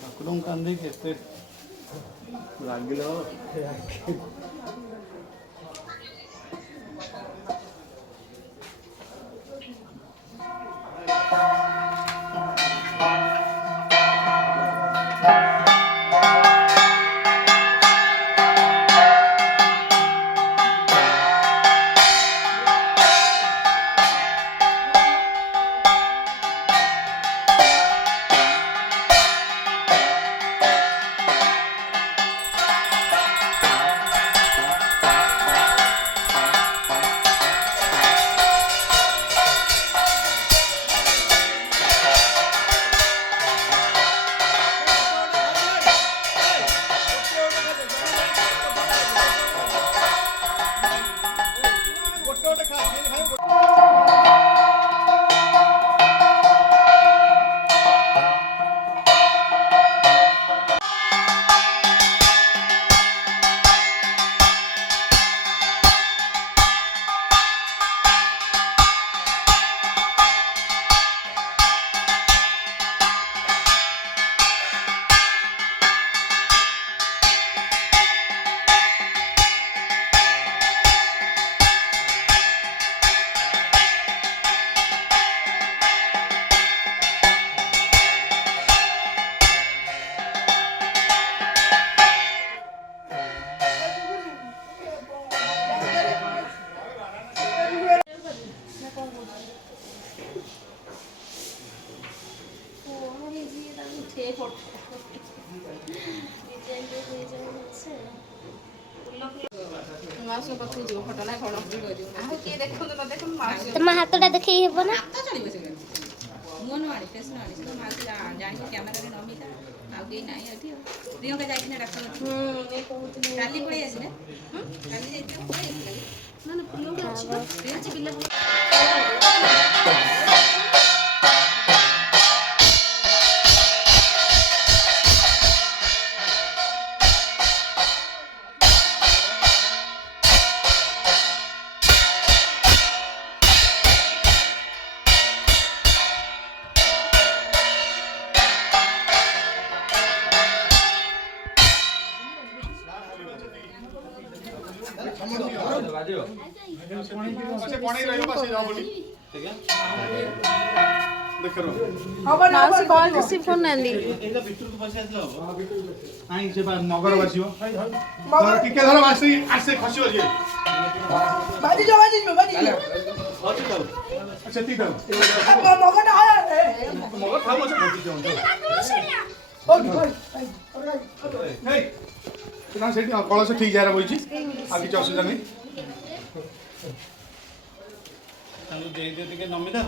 ठाकुर कांदे के रागिल तुम्हारा हाथटा देखी हेबो ना मोन वाली फेस वाली से माल जानी कैमरा रे नमिता आ के नाही अथि प्रियंका जाई ने डॉक्टर ए कहत काली पळे आसी ने काली जाई ना ना प्रियंका अछि ना प्रियंका बिल्ला कॉल रिसीव फोन नंदी नहीं से मगर बसियो मगर टिके धर आसे आसे खसियो जे बाजी जो अच्छा ठीक है मगर आ मगर था मसे खसि जाऊ नहीं तो सेठी कलश ठीक जारा बइची आ किछ असुविधा नहीं तानु दे दे टिके नमिता